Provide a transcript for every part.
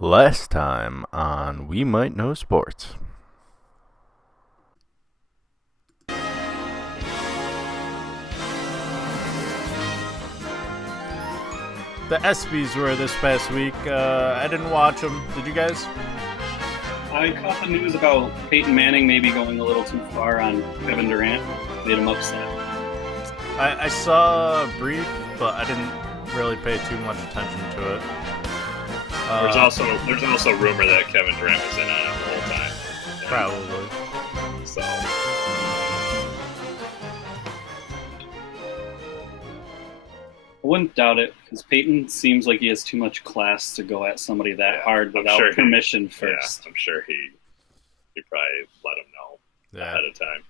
Last time on We Might Know Sports. The ESPYs were this past week. I didn't watch them. Did you guys? I caught the news about Peyton Manning maybe going a little too far on Kevin Durant. Made him upset. I saw a brief, but I didn't really pay too much attention to it. There's also rumor that Kevin Durant was in on it the whole time. Probably. So I wouldn't doubt it because Peyton seems like he has too much class to go at somebody that hard without permission first. Yeah, I'm sure he probably let him know ahead of time.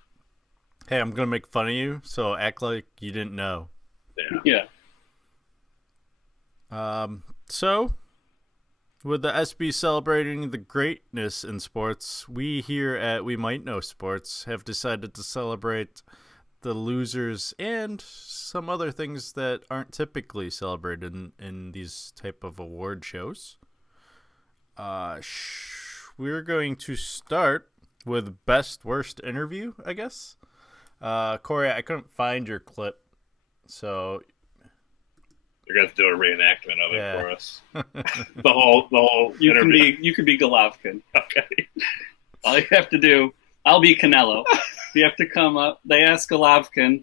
Hey, I'm gonna make fun of you, so act like you didn't know. Yeah. So, with the SB celebrating the greatness in sports, we here at We Might Know Sports have decided to celebrate the losers and some other things that aren't typically celebrated in these type of award shows. We're going to start with best worst interview, I guess. Corey, I couldn't find your clip, so you're gonna have to do a reenactment of it for us. the whole you interview. You could be Golovkin. Okay. All you have to do, I'll be Canelo. You have to come up. They ask Golovkin,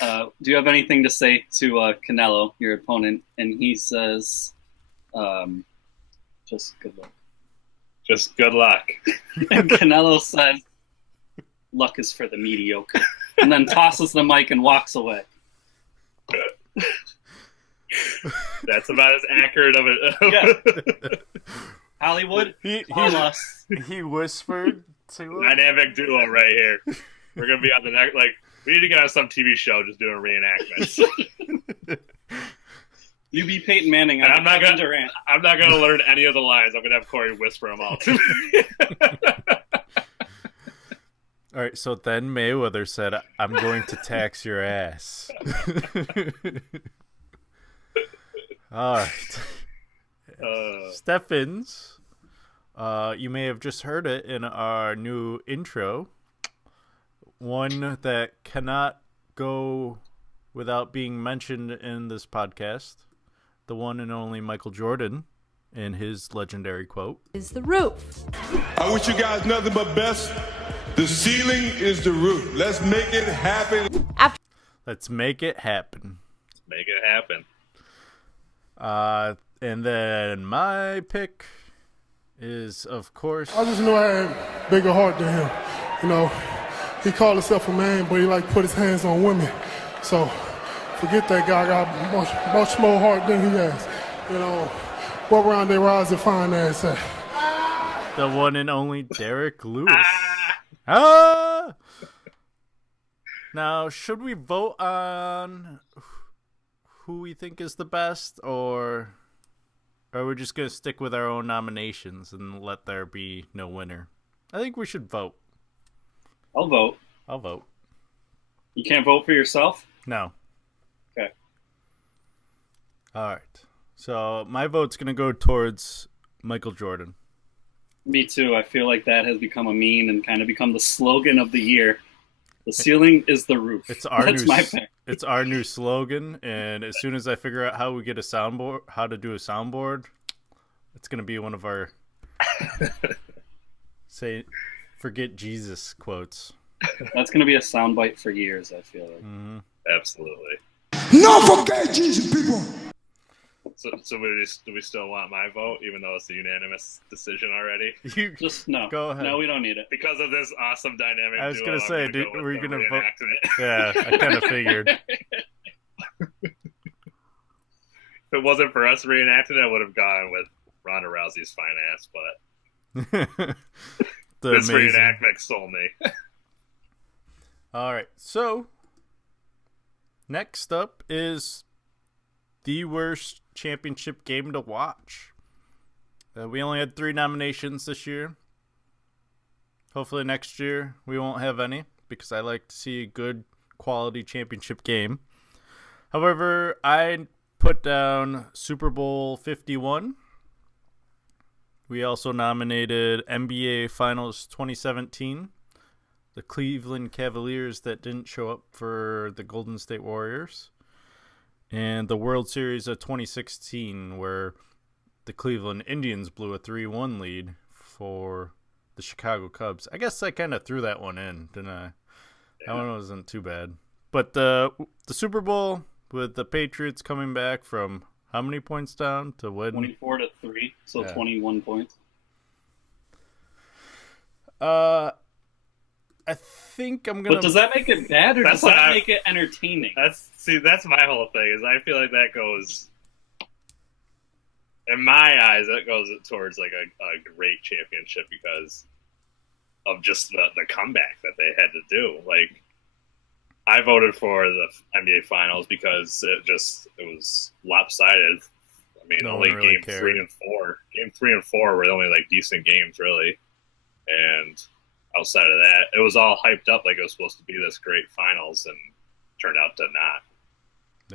do you have anything to say to Canelo, your opponent? And he says, just good luck. Just good luck. And Canelo says, luck is for the mediocre. And then tosses the mic and walks away. That's about as accurate of it. Hollywood, he whispered to him. Dynamic duo right here. We're gonna be on the next. Like, we need to get on some TV show just doing reenactments. You be Peyton Manning. And I'm not gonna learn any of the lines. I'm gonna have Corey whisper them all to me. All right, so then Mayweather said, "I'm going to tax your ass." All right. Steffens, you may have just heard it in our new intro. One that cannot go without being mentioned in this podcast. The one and only Michael Jordan in his legendary quote. Is the roof. I wish you guys nothing but best. The ceiling is the roof. Let's make it happen. Let's make it happen. Make it happen. And then my pick is, of course, I just knew I had bigger heart than him. You know, he called himself a man, but he like put his hands on women. So forget that guy. Got much more heart than he has. You know, what round they rise and find ass at? the one and only Derek Lewis. Ah! Now, should we vote on who we think is the best, or are we just going to stick with our own nominations and let there be no winner? I think we should vote. I'll vote. I'll vote. You can't vote for yourself? No. Okay. All right. So my vote's going to go towards Michael Jordan. Me too. I feel like that has become a meme and kind of become the slogan of the year. The ceiling is the roof. It's our That's my pick. It's our new slogan, and as soon as I figure out how we get a soundboard, how to do a soundboard, it's going to be one of our say forget Jesus quotes. That's going to be a soundbite for years, I feel like. Mm-hmm. Absolutely. No forget Jesus, people. So do we still want my vote, even though it's a unanimous decision already? You Just no. Go ahead. No, we don't need it. Because of this awesome dynamic I was duo, gonna say, I'm gonna go were you with gonna the vote? reenactment. Yeah, I kind of figured. If it wasn't for us reenacting, I would have gone with Ronda Rousey's fine ass, but this amazing reenactment sold me. All right, so next up is the worst championship game to watch. We only had 3 nominations this year. Hopefully next year we won't have any, because I like to see a good quality championship game. However, I put down Super Bowl 51. We also nominated NBA Finals 2017, the Cleveland Cavaliers that didn't show up for the Golden State Warriors, and the World Series of 2016, where the Cleveland Indians blew a 3-1 lead for the Chicago Cubs. I guess I kind of threw that one in, didn't I? That one wasn't too bad. But the Super Bowl with the Patriots coming back from how many points down to win? 24-3, so Yeah. 21 points. I think I'm gonna. But does that make it bad, or That's does that what make it entertaining? That's my whole thing. Is I feel like that goes, in my eyes, that goes towards like a great championship because of just the comeback that they had to do. Like, I voted for the NBA Finals because it was lopsided. I mean, No only one really game cared. 3 and 4. Game 3 and 4 were the only like decent games, really. And outside of that, it was all hyped up like it was supposed to be this great finals, and turned out to not.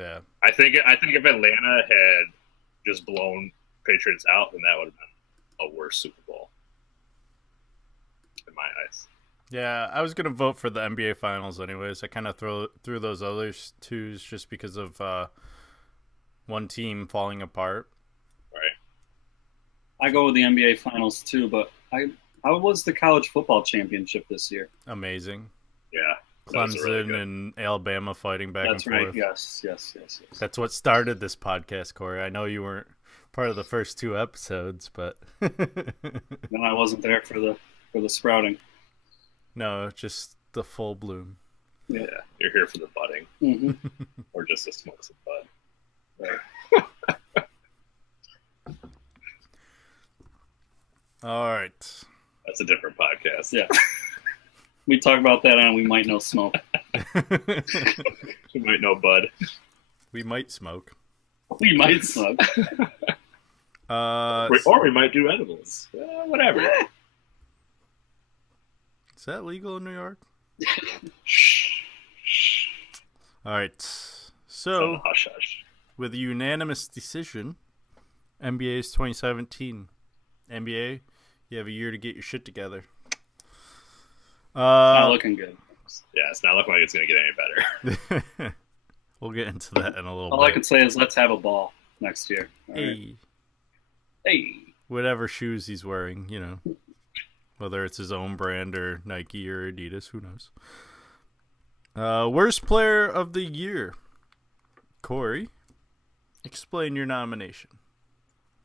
Yeah. I think if Atlanta had just blown Patriots out, then that would have been a worse Super Bowl in my eyes. Yeah, I was gonna vote for the NBA Finals anyways. I kind of threw those other twos just because of one team falling apart. Right. I go with the NBA Finals too, but how was the college football championship this year? Amazing. Yeah. That was Clemson really good. and Alabama fighting back That's and right. forth. Yes. That's what started this podcast, Corey. I know you weren't part of the first 2 episodes, but No, I wasn't there for the sprouting. no, just the full bloom. Yeah, you're here for the budding, hmm or just to smoke some bud. All right. That's a different podcast. Yeah. We talk about that on We Might Know Smoke. You might know Bud. We might smoke. We might smoke. Uh, Or we might do edibles. Whatever. is that legal in New York? Shh. All right. Oh, So, hush hush. with a unanimous decision, NBA's 2017. NBA, you have a year to get your shit together. Not looking good. Yeah, it's not looking like it's going to get any better. We'll get into that in a little All I bit. can say is let's have a ball next year. All right. Hey, Hey. whatever shoes he's wearing, you know, whether it's his own brand or Nike or Adidas, who knows. Worst player of the year. Corey, explain your nomination.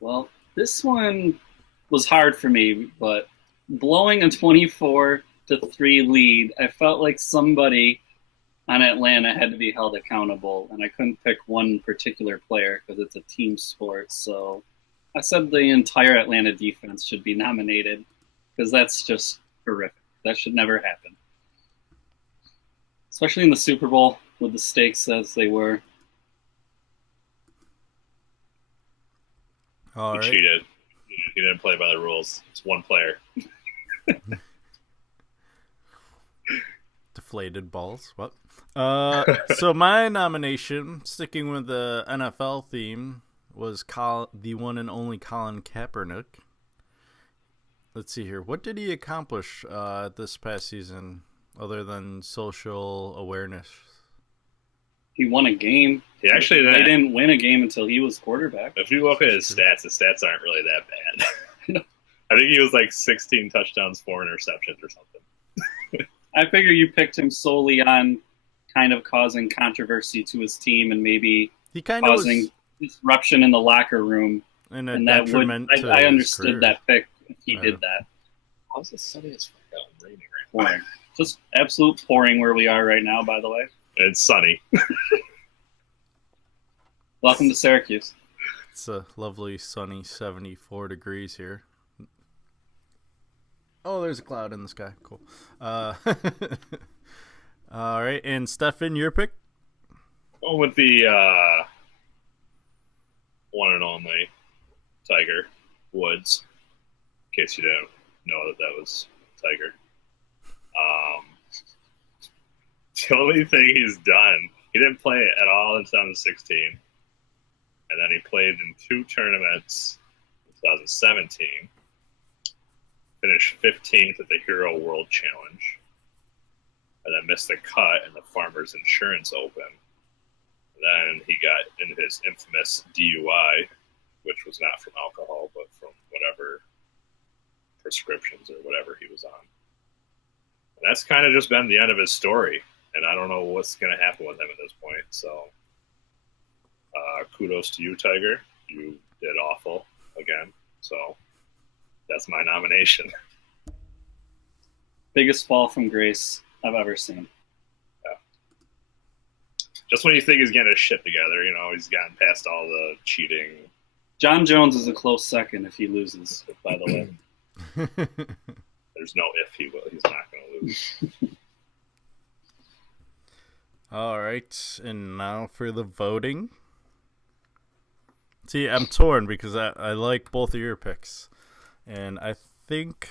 Well, this one was hard for me, but blowing a 24-3 lead, I felt like somebody on Atlanta had to be held accountable, and I couldn't pick one particular player because it's a team sport. So I said the entire Atlanta defense should be nominated because that's just horrific. That should never happen, especially in the Super Bowl with the stakes as they were. All He right. cheated. He didn't play by the rules. It's one player. Deflated balls. What? So my nomination, sticking with the NFL theme, was the one and only Colin Kaepernick. Let's see here. What did he accomplish this past season other than social awareness? He won a game. He actually They didn't win a game until he was quarterback. If you look at his stats aren't really that bad. I think he was like 16 touchdowns, 4 interceptions or something. I figure you picked him solely on kind of causing controversy to his team and maybe He kind of causing was disruption in the locker room. in a And that would, detriment to I his understood career. that pick if he Yeah. did that. How's it sunny as fuck out and raining right Pouring. Just absolute pouring where we are right now, by the way. now? It's sunny. Welcome to Syracuse. It's a lovely sunny 74 degrees here. Oh, there's a cloud in the sky. Cool. All right, and Stefan, your pick? Going with the one and only Tiger Woods. In case you didn't know that was Tiger. The only thing he's done, he didn't play at all in 2016. And then he played in 2 tournaments in 2017. finished 15th at the Hero World Challenge, and then missed the cut in the Farmers Insurance Open. Then he got in his infamous DUI, which was not from alcohol, but from whatever prescriptions or whatever he was on. And that's kind of just been the end of his story, and I don't know what's going to happen with him at this point. So, kudos to you, Tiger. You did awful again. So, that's my nomination. Biggest fall from grace I've ever seen. Just when you think he's getting his shit together, he's gotten past all the cheating. John Jones is a close second if he loses, by the way. There's no if he will. He's not going to lose. All right, and now for the voting. See, I'm torn because I like both of your picks, and I think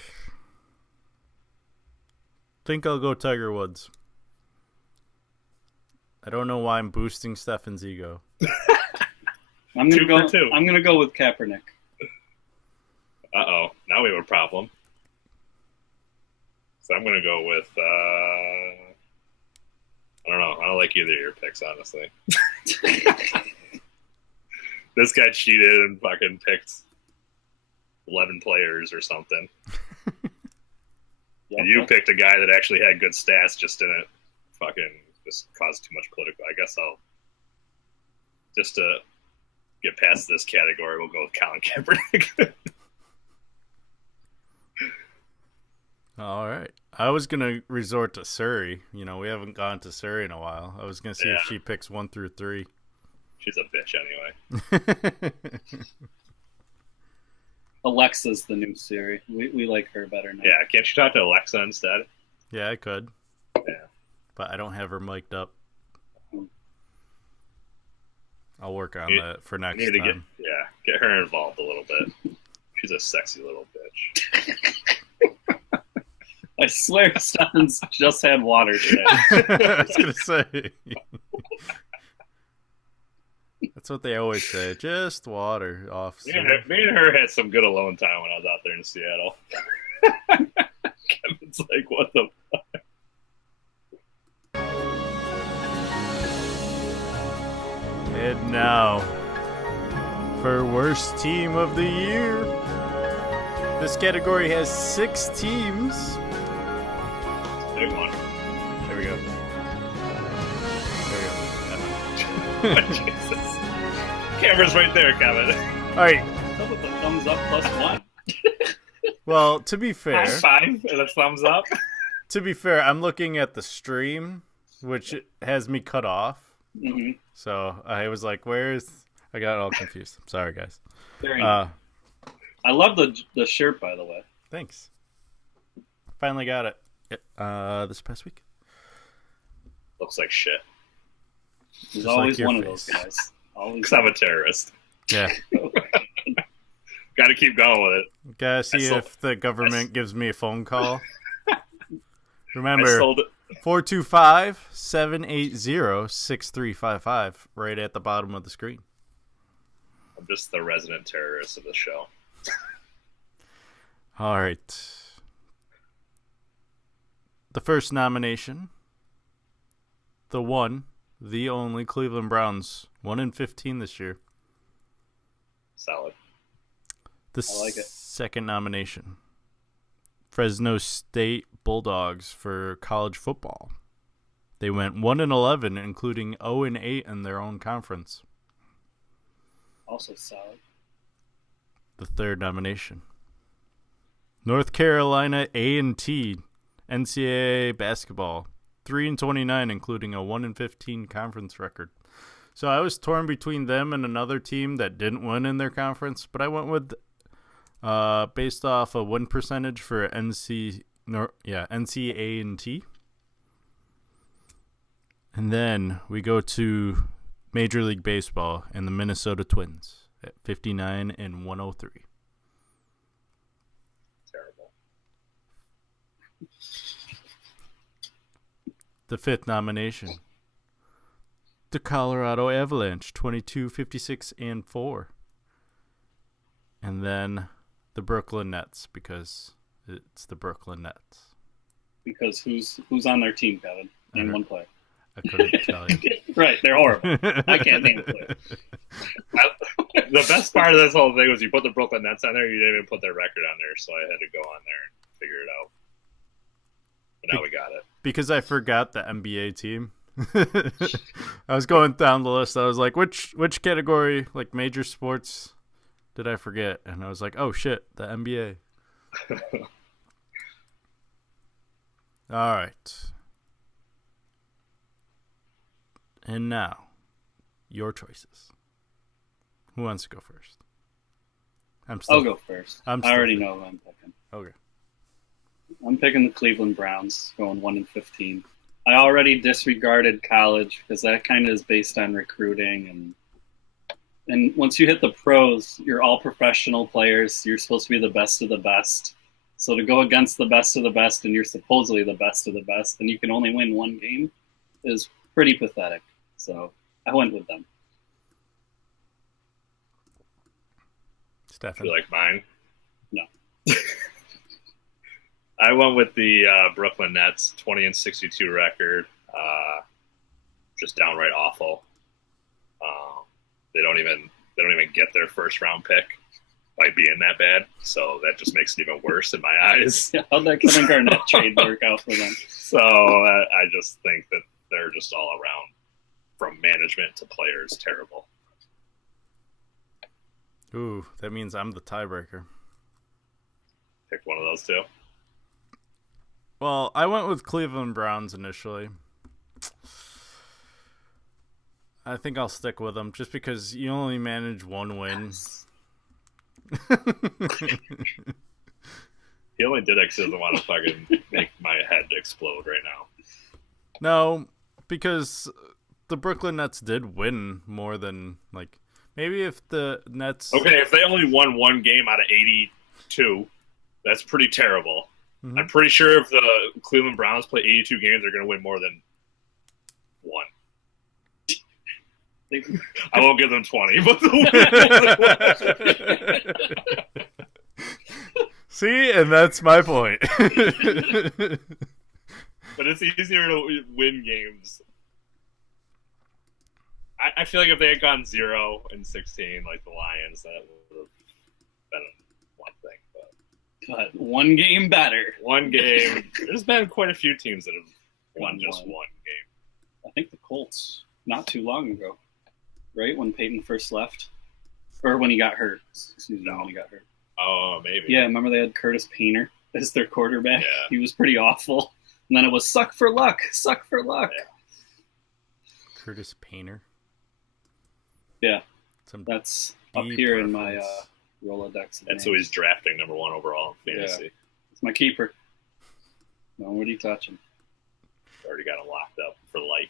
I'll go Tiger Woods. I don't know why I'm boosting Stefan's ego. I'm gonna go with Kaepernick. Uh-oh. Now we have a problem. So I'm gonna go with I don't know. I don't like either of your picks, honestly. This guy cheated and fucking picked 11 players or something. And you picked a guy that actually had good stats, just didn't fucking just cause too much political. I guess I'll just to get past this category, we'll go with Colin Kaepernick. All right. I was going to resort to Surrey. We haven't gone to Surrey in a while. I was going to see if she picks 1 through 3. She's a bitch anyway. Alexa's the new Siri. We like her better now. Yeah, can't you talk to Alexa instead? Yeah, I could. Yeah. But I don't have her mic'd up. I'll work on that for next time. Get her involved a little bit. She's a sexy little bitch. I swear Stefan's just had water today. I was going to say. That's what they always say. Just water off. Me and her had some good alone time when I was out there in Seattle. Kevin's like, what the fuck? And now, for worst team of the year. This category has 6 teams. Big one. There we go. Jesus. Camera's right there, Kevin. All right. How about the thumbs up +1? Well, to be fair, High five and a thumbs up. I'm looking at the stream, which has me cut off. Mm-hmm. So I was like, I got all confused. I'm sorry, guys. Very nice. I love the shirt, by the way. Thanks. Finally got it this past week. Looks like shit. There's Just always like one your of those face. guys. Always. Because I'm a terrorist. Yeah. Got to keep going with it. Gotta see if the government gives me a phone call. I Remember, sold it. 425-780-6355, right at the bottom of the screen. I'm just the resident terrorist of the show. All right. The first nomination, the only Cleveland Browns, 1-15 this year. Solid. The I like it. second nomination, Fresno State Bulldogs for college football. They went 1-11, including 0-8 in their own conference. Also solid. The third nomination, North Carolina A&T NCAA basketball, 3-29, including a 1-15 conference record. So I was torn between them and another team that didn't win in their conference, but I went with based off a win percentage for NCAA&T. And then we go to Major League Baseball and the Minnesota Twins at 59-103. Terrible. The fifth nomination, the Colorado Avalanche, 22-56-4. And then the Brooklyn Nets, because It's the Brooklyn Nets. Because who's on their team, Kevin? Name one player. I couldn't tell you. Right, they're horrible. I can't name a player. The best part of this whole thing was you put the Brooklyn Nets on there. You didn't even put their record on there, so I had to go on there and figure it out. But now we got it. Because I forgot the NBA team. I was going down the list. I was like, which category, like major sports, did I forget? And I was like, oh shit, the NBA. All right. And now, your choices. Who wants to go first? I'll go first. I I already know who I'm picking. Okay. I'm picking the Cleveland Browns, going 1-15. I already disregarded college because that kind of is based on recruiting, and once you hit the pros, you're all professional players. You're supposed to be the best of the best. So to go against the best of the best, and you're supposedly the best of the best, and you can only win one game, is pretty pathetic. So I went with them. Stefan. You like mine? No. I went with the Brooklyn Nets, 20-62 record. Just downright awful. They don't even get their first round pick by being that bad. So that just makes it even worse in my eyes. Yeah, how'd that Kevin Garnett trade work out for them? So I just think that they're just all around, from management to players, terrible. Ooh, that means I'm the tiebreaker. Pick one of those two. Well, I went with Cleveland Browns initially. I think I'll stick with them just because you only manage one win. He only did it because he doesn't want to fucking make my head explode right now. No, because the Brooklyn Nets did win more than, like, maybe if the Nets... Okay, if they only won one game out of 82, that's pretty terrible. Mhm. I'm pretty sure if the Cleveland Browns play 82 games, they're going to win more than one. I won't give them 20, but See, and that's my point. but it's easier to win games. I feel like if they had gone 0-16, like the Lions, that would have been one thing. But one game better. One game. There's been quite a few teams that have won just One. one game. I think the Colts, not too long ago, right? When Peyton first left. Or when he got hurt. Excuse me, when he got hurt. Oh, maybe. Yeah, remember they had Curtis Painter as their quarterback? Yeah. He was pretty awful. And then it was suck for luck. Yeah. Curtis Painter. Yeah. Some That's up deep here in my reference. Rolodex. of And so names. he's drafting number 1 overall in fantasy. It's my keeper. Nobody touch him. Already got him locked up for life.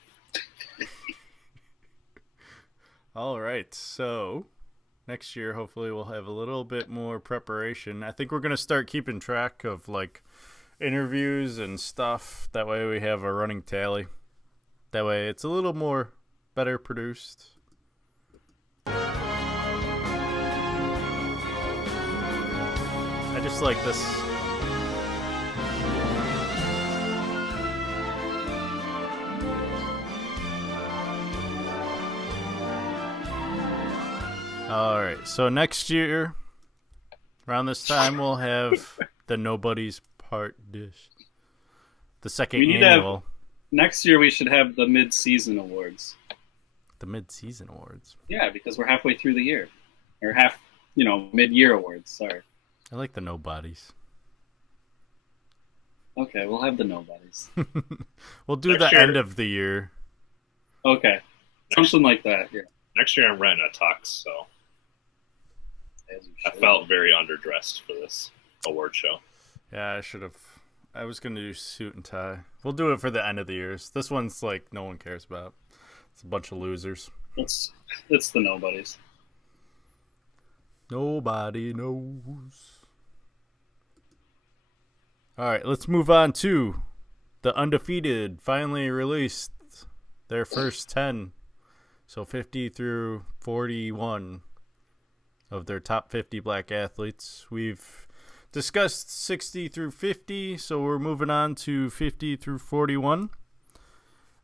All right, so next year hopefully we'll have a little bit more preparation. I think we're going to start keeping track of like interviews and stuff. That way we have a running tally. That way it's a little more better produced. I just like this. All right, so next year, around this time, we'll have the Nobody's Part Dish. The second We need to have- annual. Next year we should have the mid-season awards. The mid-season awards. Yeah, because we're halfway through the year. Or mid-year awards, sorry. I like the Nobodies. Okay, we'll have the nobodies. We'll do Next the year. end of the year. Okay. Something like that, yeah. Next year I'm renting a tux, so As you I should. felt very underdressed for this award show. Yeah, I should have. I was going to do suit and tie. We'll do it for the end of the years. This one's like no one cares about. It's a bunch of losers. It's the nobodies. Nobody knows. All right, let's move on to the Undefeated. Finally released their first 10. So 50 through 41 of their top 50 black athletes. We've discussed 60 through 50, so we're moving on to 50 through 41.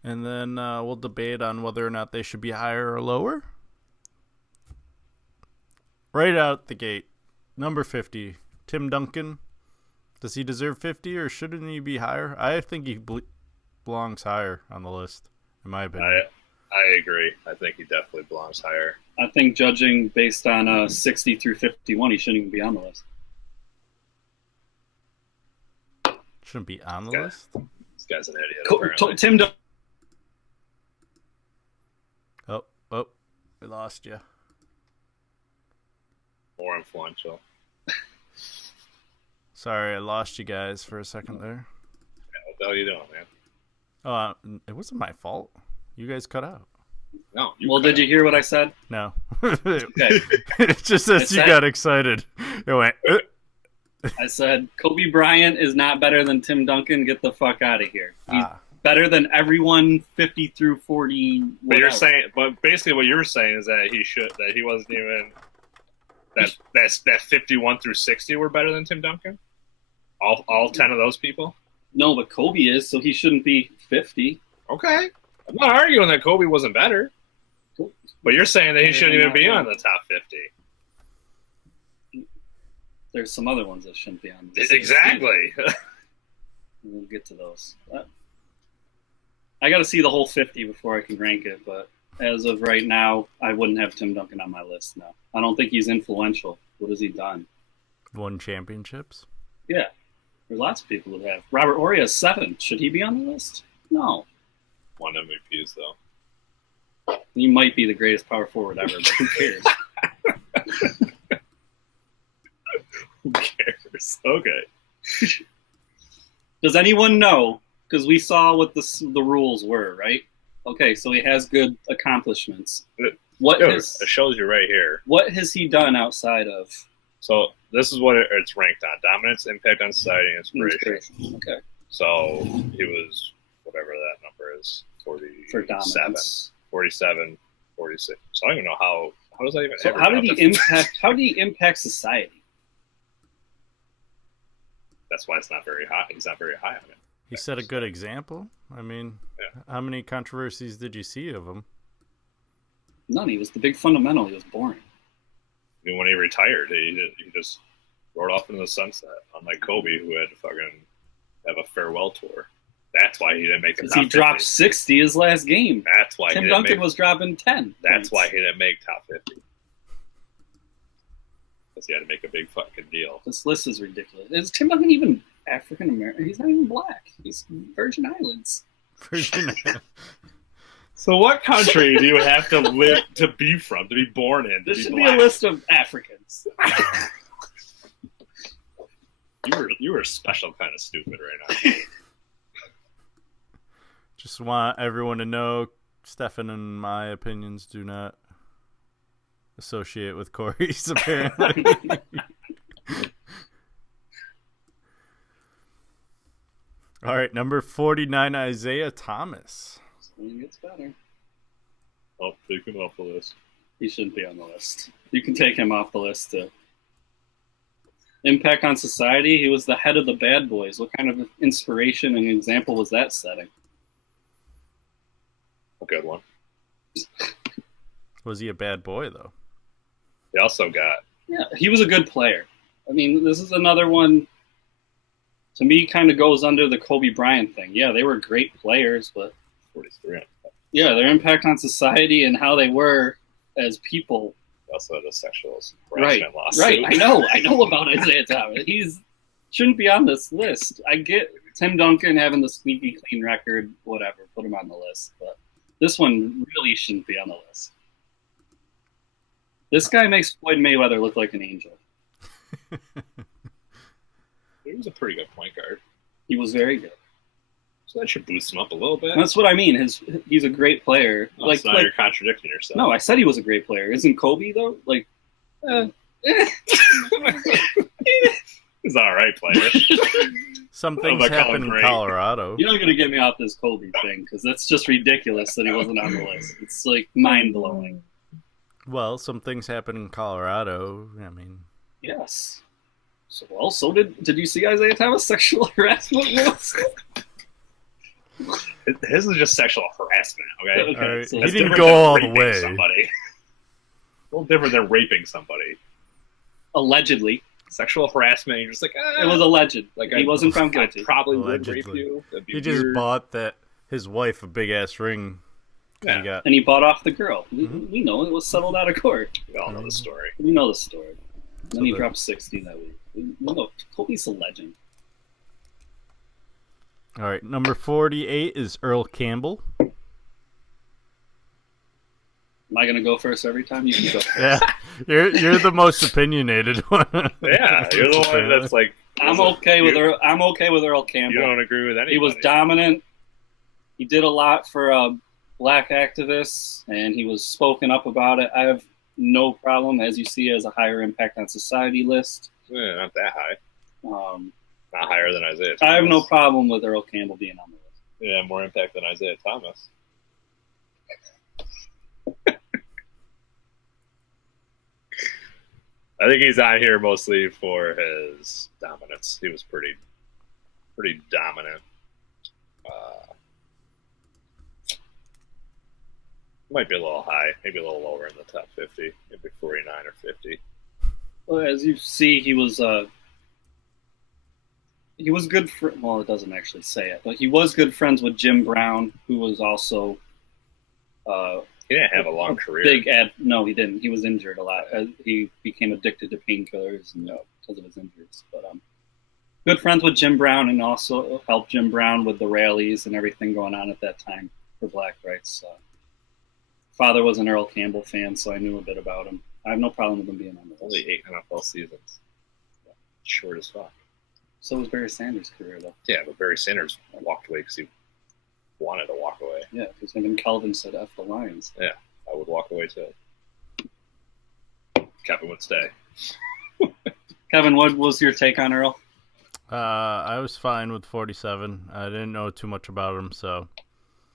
And then we'll debate on whether or not they should be higher or lower. Right out the gate, number 50, Tim Duncan. Does he deserve 50 or shouldn't he be higher? I think he belongs higher on the list, in my opinion. I agree. I think he definitely belongs higher. I think judging based on 60 through 51, he shouldn't even be on the list. Shouldn't be on the Okay. list? This guy's an idiot. apparently. Tim Duncan. Oh, we lost you. More influential. Sorry, I lost you guys for a second there. What the hell are you doing, man? It wasn't my fault. You guys cut out. No. Well, did you hear what I said? No. Okay. It's just as you got excited. It went. I said Kobe Bryant is not better than Tim Duncan. Get the fuck out of here. He's better than everyone 50 through 40. But you're saying, but basically what you're saying is that he wasn't even that 51 through 60 were better than Tim Duncan. All 10 of those people. No, but Kobe is, so he shouldn't be 50. Okay, I'm not arguing that Kobe wasn't better, but you're saying that he shouldn't even be on the top 50. There's some other ones that shouldn't be on this. Exactly. We'll get to those. I got to see the whole 50 before I can rank it, but as of right now, I wouldn't have Tim Duncan on my list now. I don't think he's influential. What has he done? Won championships? Yeah. There's lots of people who have. Robert Horry has 7. Should he be on the list? No. Won MVPs though. He might be the greatest power forward ever, but who cares? Who cares? Okay. Does anyone know? Because we saw what the rules were, right? Okay, so he has good accomplishments. What Dude, has it shows you right here. what has he done outside of So this is what it's ranked on: dominance, impact on society, and inspiration. Okay, So he was whatever that number is, 47, for dominance. 47, 46. So I don't even know how does that even. So ever how get did up he to- impact? How did he impact society? That's why it's not very high. He's not very high on it. He set a good example. I mean, Yeah. how many controversies did you see of him? None. He was the big fundamental. He was boring. I mean, when he retired, he just rode off into the sunset. Unlike Kobe, who had to fucking have a farewell tour. That's why he didn't make it. Because he dropped 60 his last game. That's why Tim he didn't Duncan make, was dropping 10. That's points. why he didn't make top 50. Because he had to make a big fucking deal. This list is ridiculous. Is Tim Duncan even African American? He's not even black. He's Virgin Islands. Virgin. So what country do you have to live to be from, to be born in, to There be should black? be a list of Africans. You were a special kind of stupid right now. Just want everyone to know, Stefan and my opinions do not associate with Corey's, apparently. All right, number 49, Isaiah Thomas. It gets better. Oh, take him off the list. He shouldn't be on the list. You can take him off the list too. Impact on society. He was the head of the Bad Boys. What kind of inspiration and example was that setting? A good one. Was he a bad boy, though? He also got Yeah, he was a good player. I mean, this is another one, to me, kind of goes under the Kobe Bryant thing. Yeah, they were great players, but 43. yeah, their impact on society and how they were as people. He also had a sexual Right, harassment lawsuit. right. I know about Isaiah Thomas. He's shouldn't be on this list. I get Tim Duncan having the squeaky clean record, whatever, put him on the list. But this one really shouldn't be on the list. This guy makes Floyd Mayweather look like an angel. He was a pretty good point guard. He was very good. So that should boost him up a little bit. That's what I mean. He's a great player. Oh, so now you're contradicting yourself. No, I said he was a great player. Isn't Kobe though? Like, He's an all right player. Some Oh, things my happen in Colin Gray. Colorado. you're not gonna get me off this Kobe thing because that's just ridiculous that he wasn't on the list. It's like mind blowing. Well, some things happen in Colorado. I mean, Yes. So did you see Isaiah Thomas sexual harassment rules? His is just sexual harassment. Okay, Okay, All right. so He That's didn't different go than all the raping way. Somebody. A little different than raping somebody. Allegedly, Sexual harassment. You're just like, it was alleged. like He wasn't found I guilty. probably would Allegedly. rape you. That'd be He just weird. bought his wife a big ass ring. 'Cause Yeah. He got And he bought off the girl. Mhm. We know it was settled out of court. We all know the story. We know the story. So Then he the- dropped 60 that week. We know Kobe's a legend. all right. Number 48 is Earl Campbell. Am I gonna go first every time? You can go. Yeah, you're the most opinionated one. Yeah, you're the one that's like. I'm okay with Earl. I'm okay with Earl Campbell. You don't agree with anybody. He was dominant. He did a lot for black activists, and he was spoken up about it. I have no problem, as you see, as a higher impact on society list. Yeah, not that high. Um, Not higher than Isaiah Thomas. I have no problem with Earl Campbell being on the list. Yeah, more impact than Isaiah Thomas. I think he's on here mostly for his dominance. He was pretty dominant. Might be a little high, maybe a little lower in the top 50, maybe 49 or 50. Well, as you see, he was good for. Well, it doesn't actually say it, but he was good friends with Jim Brown, who was also He didn't have a long career. No, he didn't. He was injured a lot. He became addicted to painkillers because of his injuries. But good friends with Jim Brown, and also helped Jim Brown with the rallies and everything going on at that time for black rights. Father was an Earl Campbell fan, so I knew a bit about him. I have no problem with him being on the list. Only 8 NFL seasons. Short as fuck. So was Barry Sanders' career, though. Yeah, but Barry Sanders walked away because he wanted to walk away. Yeah, because him and Kelvin said F the Lions. I would walk away too. Kevin would stay. Kevin, what was your take on Earl? I was fine with 47. I didn't know too much about him, so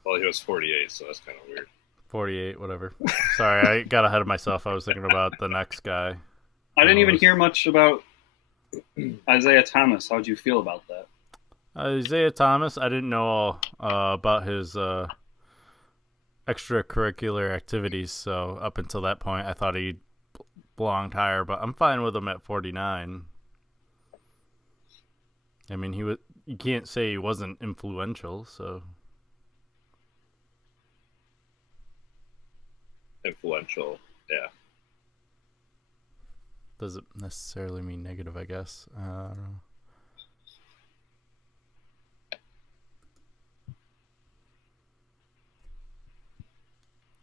Well, he was 48, so that's kind of weird. 48, whatever. Sorry, I got ahead of myself. I was thinking about the next guy. I didn't even hear much about Isaiah Thomas. How'd you feel about that? Isaiah Thomas, I didn't know about his extracurricular activities, so up until that point, I thought he belonged higher, but I'm fine with him at 49. I mean, you can't say he wasn't influential, so. Influential, yeah. Doesn't necessarily mean negative, I guess. I don't know.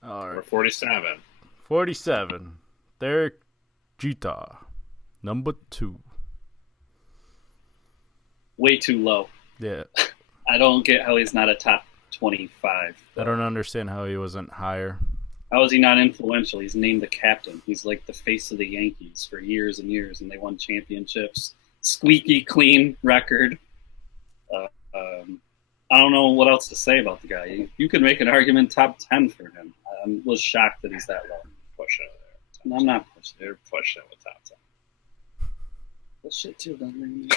All Number right. 47. 47. Derek Jeter, number 2. Way too low. Yeah. I don't get how he's not a top 25. I don't understand how he wasn't higher. How is he not influential? He's named the captain. He's like the face of the Yankees for years and years, and they won championships. Squeaky clean record. I don't know what else to say about the guy. You could make an argument top 10 for him. I was shocked that he's that low. Pushing it there. I'm not pushing it. They're pushing it with top 10. That shit too doesn't mean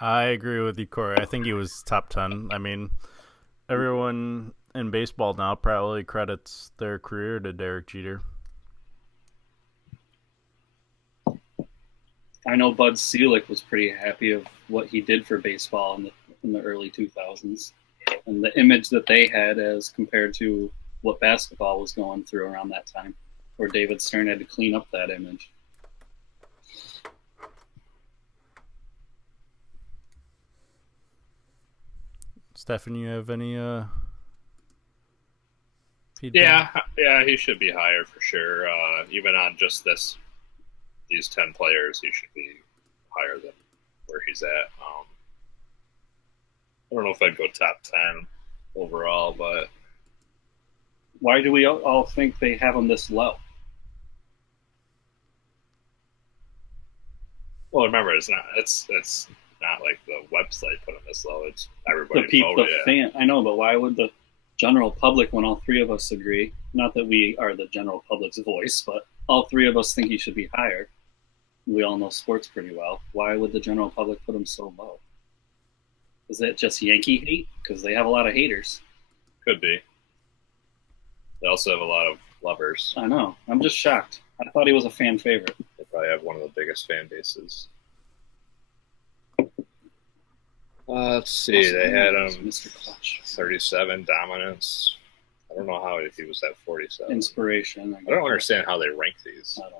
I agree with you, Corey. I think he was top 10. I mean, everyone in baseball now probably credits their career to Derek Jeter. I know Bud Selig was pretty happy of what he did for baseball in the early 2000s, and the image that they had as compared to what basketball was going through around that time, where David Stern had to clean up that image. Stefan, you have any feedback? Yeah, he should be higher for sure. Even on just these 10 players, he should be higher than where he's at. I don't know if I'd go top 10 overall, but Why do we all think they have him this low? well, remember it's not like the website put him this low. It's everybody The people, voted. fan. I know, but why would the general public, when all three of us agree, not that we are the general public's voice, but all three of us think he should be higher? we all know sports pretty well. Why would the general public put him so low? Is it just Yankee hate? Because they have a lot of haters. Could be. They also have a lot of lovers. I know. I'm just shocked. I thought he was a fan favorite. They probably have one of the biggest fan bases. Let's see. They had him Mr. Clutch. 37 dominance. I don't know how he was at 47. Inspiration. I don't understand how they rank these. I don't know.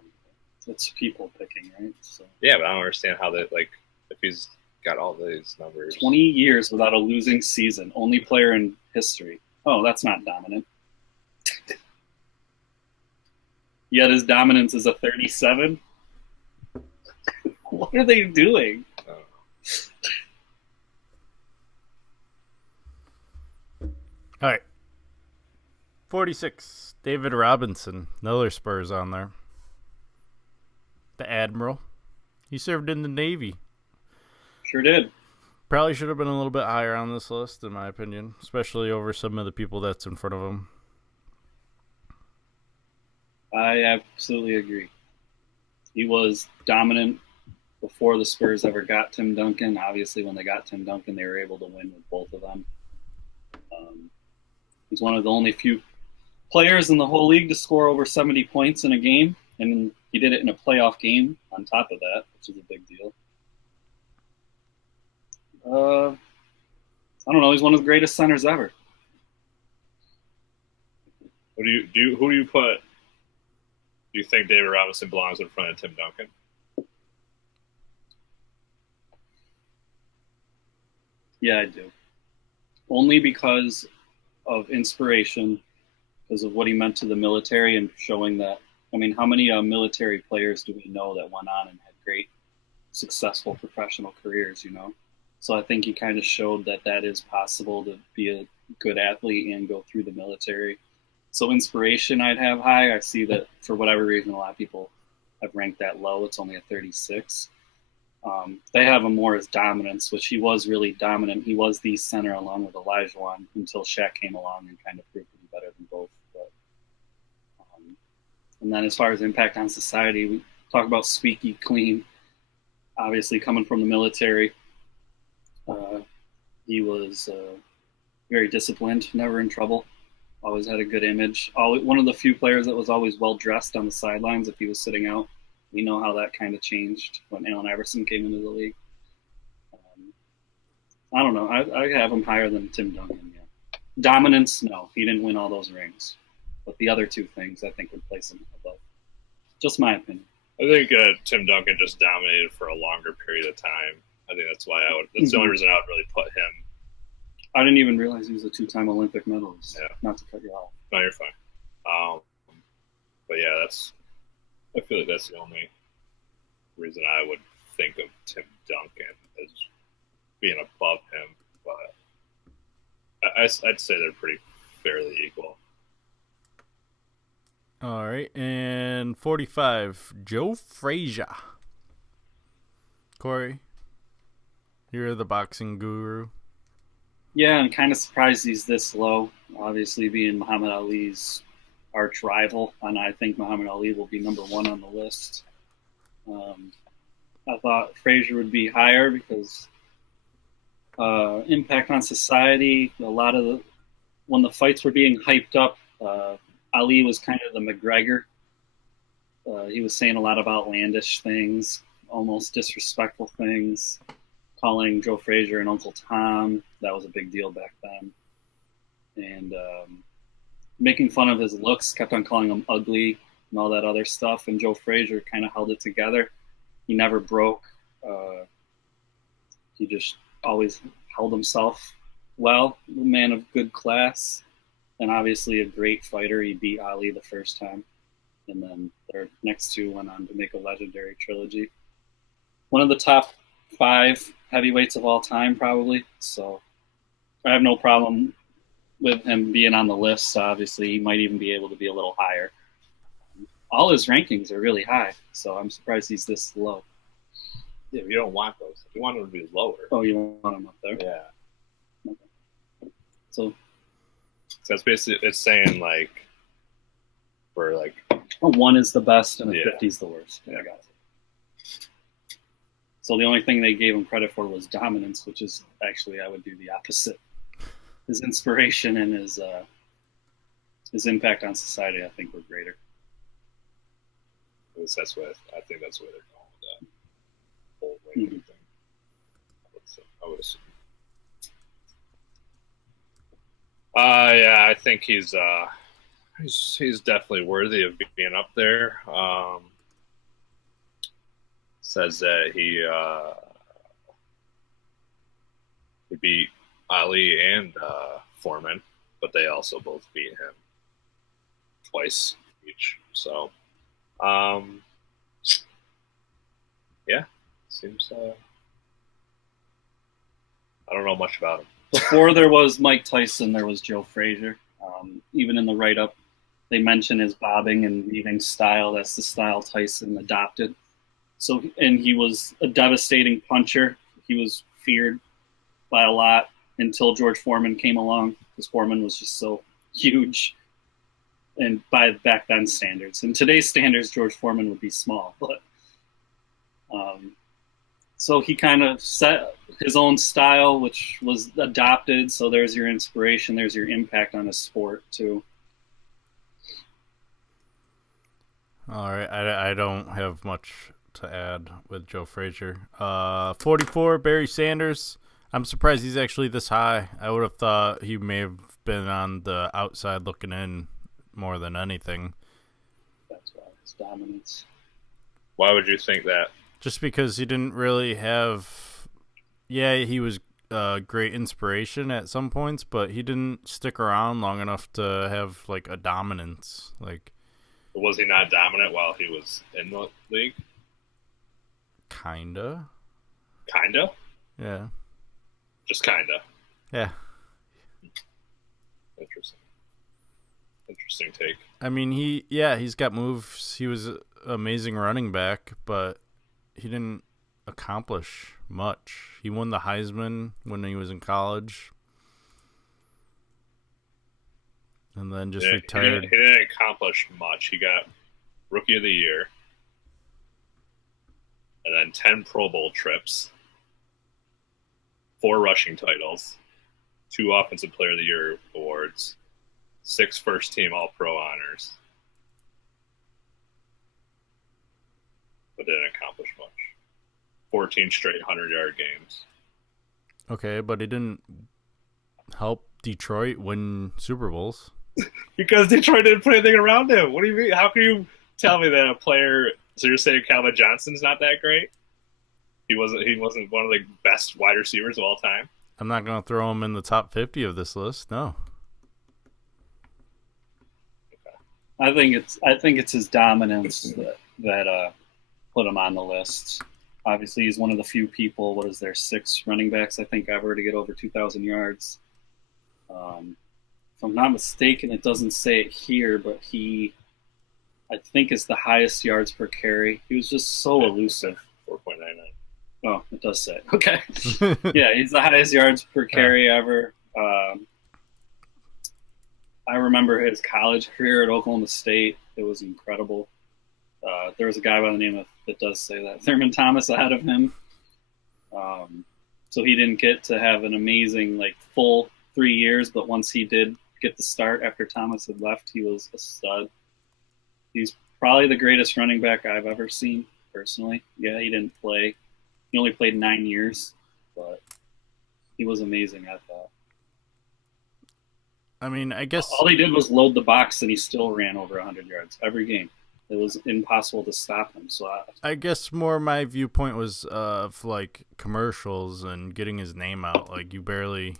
It's people picking, right? So Yeah, but I don't understand how they, like, if he's got all these numbers. 20 years without a losing season. Only player in history. Oh, that's not dominant. Yet his dominance is a 37? What are they doing? I don't know. All right. 46. David Robinson. Another Spurs on there. The Admiral. He served in the Navy. Sure did. Probably should have been a little bit higher on this list, in my opinion, especially over some of the people that's in front of him. I absolutely agree. He was dominant before the Spurs ever got Tim Duncan. Obviously, when they got Tim Duncan, they were able to win with both of them. He's one of the only few players in the whole league to score over 70 points in a game, and he did it in a playoff game on top of that, which is a big deal. I don't know. He's one of the greatest centers ever. Who do you put? Do you think David Robinson belongs in front of Tim Duncan? Yeah, I do. Only because of inspiration, because of what he meant to the military and showing that. I mean, how many military players do we know that went on and had great, successful professional careers, you know? So I think he kind of showed that that is possible to be a good athlete and go through the military. So inspiration I'd have high. I see that for whatever reason, a lot of people have ranked that low. It's only a 36. They have him more as dominance, which he was really dominant. He was the center along with Olajuwon until Shaq came along and kind of proved to be better than both. But, and then as far as impact on society, we talk about squeaky clean. Obviously, coming from the military, he was very disciplined, never in trouble. Always had a good image. One of the few players that was always well dressed on the sidelines if he was sitting out. We know how that kind of changed when Allen Iverson came into the league. I don't know. I have him higher than Tim Duncan. Yeah. Dominance, no, he didn't win all those rings, but the other two things I think would place him above. Just my opinion. I think Tim Duncan just dominated for a longer period of time. I think that's why that's the only reason I would really put him. I didn't even realize he was a two-time Olympic medalist. Yeah. Not to cut you off. No, you're fine. But yeah, I feel like that's the only reason I would think of Tim Duncan as being above him. But I'd say they're pretty fairly equal. All right, and 45, Joe Frazier. Corey, you're the boxing guru. Yeah, I'm kind of surprised he's this low. Obviously, being Muhammad Ali's arch rival, and I think Muhammad Ali will be number one on the list. I thought Frazier would be higher because impact on society. When the fights were being hyped up, Ali was kind of the McGregor. He was saying a lot of outlandish things, almost disrespectful things, calling Joe Frazier and Uncle Tom. That was a big deal back then. And making fun of his looks, kept on calling him ugly and all that other stuff. And Joe Frazier kind of held it together. He never broke. He just always held himself well, a man of good class, and obviously a great fighter. He beat Ali the first time. And then their next two went on to make a legendary trilogy. One of the top 5 heavyweights of all time, probably. So I have no problem with him being on the list. Obviously, he might even be able to be a little higher. All his rankings are really high, so I'm surprised he's this low. Yeah, you don't want those. You want them to be lower. Oh, you want him up there? Yeah. Okay. So that's basically, it's saying like, for like, 1 is the best and a Yeah. 50 is the worst. Yeah, I got it. So the only thing they gave him credit for was dominance, which is actually, I would do the opposite. His inspiration and his impact on society, I think, were greater. I think that's where they're going with that whole ranking thing. I would assume. Yeah, I think he's definitely worthy of being up there. Says that he beat Ali and Foreman, but they also both beat him twice each. So, yeah, seems. I don't know much about him. Before there was Mike Tyson, there was Joe Frazier. Even in the write-up, they mention his bobbing and weaving style. That's the style Tyson adopted. So, and he was a devastating puncher. He was feared by a lot until George Foreman came along, because Foreman was just so huge, and by back then standards. In today's standards, George Foreman would be small, but so he kind of set his own style, which was adopted. So there's your inspiration. There's your impact on a sport too. All right, I don't have much to add with Joe Frazier. 44, Barry Sanders. I'm surprised he's actually this high. I would have thought he may have been on the outside looking in more than anything. That's why his dominance. Why would you think that? Just because he didn't really have... Yeah, he was great inspiration at some points, but he didn't stick around long enough to have, like, a dominance. Like, was he not dominant while he was in the league? Kinda. Kinda? Yeah. Just kinda. Yeah. Interesting take. I mean, he's got moves. He was an amazing running back, but he didn't accomplish much. He won the Heisman when he was in college, and then just retired. He didn't accomplish much. He got Rookie of the Year, and then 10 Pro Bowl trips, 4 rushing titles, 2 Offensive Player of the Year awards, 6 first-team All-Pro honors, but didn't accomplish much. 14 straight 100-yard games. Okay, but he didn't help Detroit win Super Bowls. Because Detroit didn't put anything around him. What do you mean? How can you tell me that a player? So you're saying Calvin Johnson's not that great? He wasn't one of the best wide receivers of all time. I'm not going to throw him in the top 50 of this list. No. I think it's his dominance that put him on the list. Obviously, he's one of the few people. What is there? 6 running backs, I think, ever to get over 2,000 yards. If I'm not mistaken, it doesn't say it here, but I think, is the highest yards per carry. He was just so elusive. 4.99. Oh, it does say it. Okay. Yeah, he's the highest yards per carry ever. I remember his college career at Oklahoma State. It was incredible. There was a guy by the name of, that does say that, Thurman Thomas ahead of him. So he didn't get to have an amazing, like, full 3 years, but once he did get the start after Thomas had left, he was a stud. He's probably the greatest running back I've ever seen, personally. Yeah, he didn't play. He only played 9 years, but he was amazing, I thought. I mean, I guess all he did was load the box, and he still ran over 100 yards every game. It was impossible to stop him. So I guess more my viewpoint was of like commercials and getting his name out. Like you barely,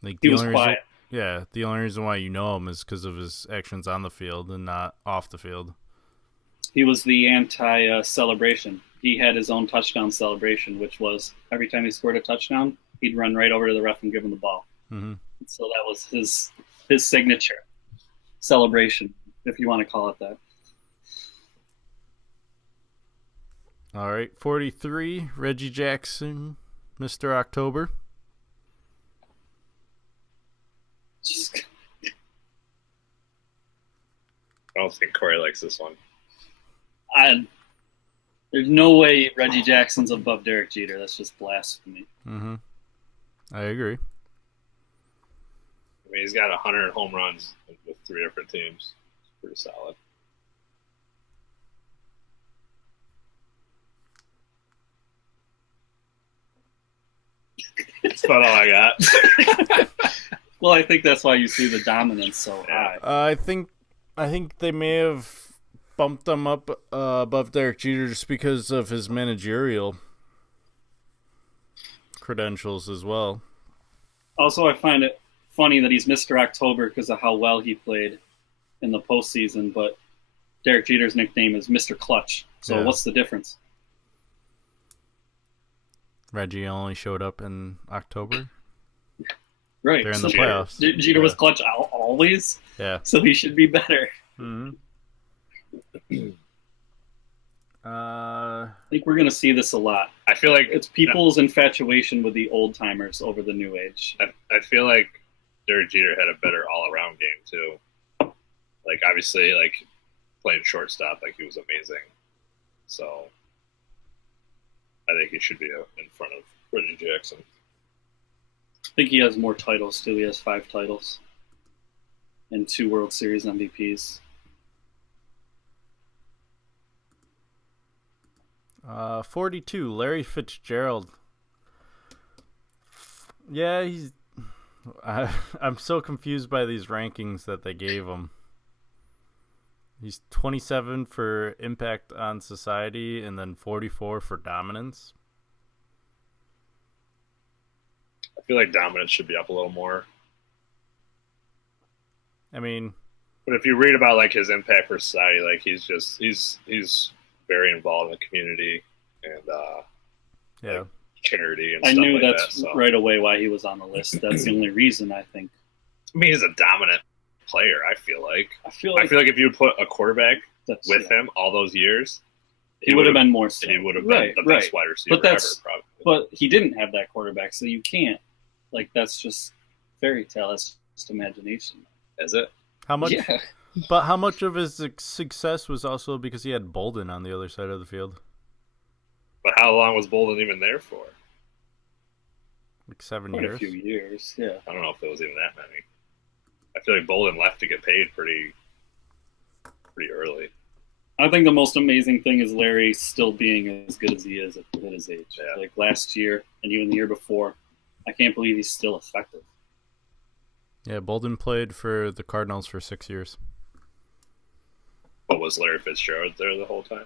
like he was quiet. Yeah, the only reason why you know him is because of his actions on the field and not off the field. He was the anti-celebration. He had his own touchdown celebration, which was every time he scored a touchdown, he'd run right over to the ref and give him the ball. Mm-hmm. So that was his signature celebration, if you want to call it that. All right, 43, Reggie Jackson, Mr. October. I don't think Corey likes this one. There's no way Reggie Jackson's above Derek Jeter. That's just blasphemy. Mm-hmm. I agree. I mean, he's got 100 home runs with 3 different teams. It's pretty solid. That's about all I got. Well, I think that's why you see the dominance so high. I think they may have bumped him up above Derek Jeter just because of his managerial credentials as well. Also, I find it funny that he's Mr. October because of how well he played in the postseason, but Derek Jeter's nickname is Mr. Clutch. So Yeah. what's the difference? Reggie only showed up in October. Right. They're in so the playoffs. Jeter was Yeah. clutch always, Yeah. so he should be better. Mm-hmm. I think we're going to see this a lot. I feel like It's people's infatuation with the old timers over the new age. I feel like Derek Jeter had a better all-around game too. Like obviously, like playing shortstop, like he was amazing. So I think he should be in front of Reggie Jackson. I think he has more titles too. He has 5 titles and 2 World Series MVPs. 42, Larry Fitzgerald. Yeah, I'm so confused by these rankings that they gave him. He's 27 for impact on society and then 44 for dominance. I feel like dominance should be up a little more. I mean, But if you read about like his impact for society, like he's very involved in the community and yeah. like charity and I stuff knew like that's that. So right away why he was on the list. That's the only reason, I think. I mean, he's a dominant player. I feel like I if you would put a quarterback that's, with him all those years, he would have been more so. he would have been the best wide receiver But that's- ever. Probably. But he didn't have that quarterback, so you can't. Like, that's just fairy tale. That's just imagination. Is it? How much? Yeah. But how much of his success was also because he had Bolden on the other side of the field? But how long was Bolden even there for? Like 7 Quite years. a few years, yeah. I don't know if it was even that many. I feel like Bolden left to get paid pretty early. I think the most amazing thing is Larry still being as good as he is at his age. Yeah. Like last year and even the year before, I can't believe he's still effective. Yeah, Bolden played for the Cardinals for 6 years. But was Larry Fitzgerald there the whole time?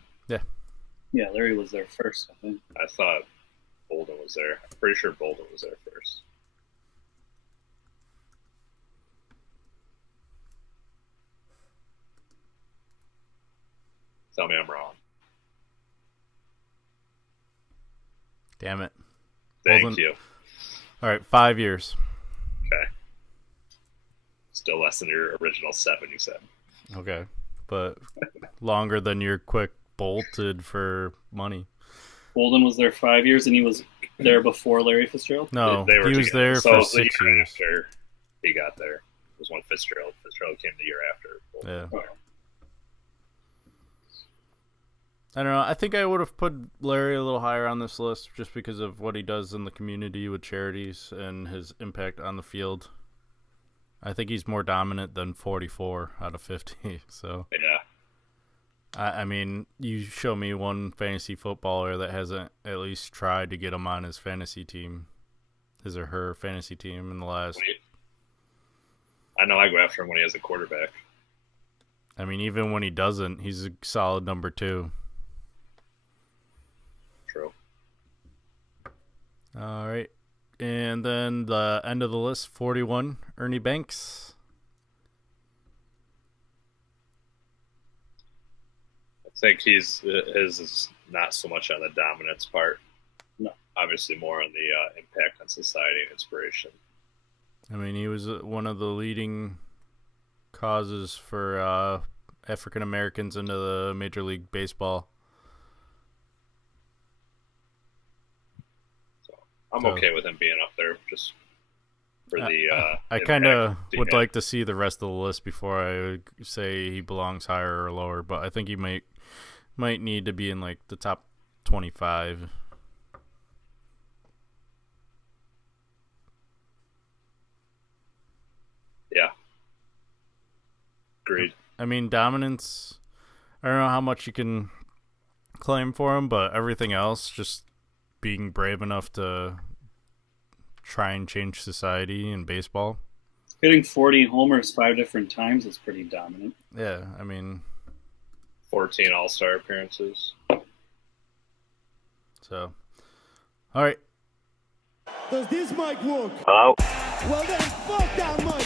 Yeah, Larry was there first, I think. I thought Bolden was there. I'm pretty sure Bolden was there first. Tell me I'm wrong. Damn it. Thank Bolden- you. All right, 5 years. Okay. Still less than your original 7, you said. Okay, but longer than your quick bolted for money. Bolden was there 5 years, and he was there before Larry Fitzgerald? No, They were he was together. there So for it was the 6 year years. after he got there. It was when Fitzgerald came the year after. Yeah. Oh. I don't know. I think I would have put Larry a little higher on this list just because of what he does in the community with charities and his impact on the field. I think he's more dominant than 44 out of 50. So, Yeah. I mean, you show me one fantasy footballer that hasn't at least tried to get him on his fantasy team, his or her fantasy team in the last. I know I go after him when he has a quarterback. I mean, even when he doesn't, he's a solid number 2. True. All right. And then the end of the list, 41, Ernie Banks. I think his is not so much on the dominance part. No. Obviously more on the impact on society and inspiration. I mean, he was one of the leading causes for African Americans into the Major League Baseball. I'm So- okay with him being up there just for the I impact kind of he would had. like to see the rest of the list before I say he belongs higher or lower, but I think he might need to be in like the top 25. Yeah. Agreed. I mean, dominance, I don't know how much you can claim for him, but everything else, just being brave enough to try and change society in baseball. Hitting 40 homers 5 different times is pretty dominant. Yeah, I mean, 14 All-Star appearances. so. All right. Does this mic work? Hello? Well then, fuck that mic!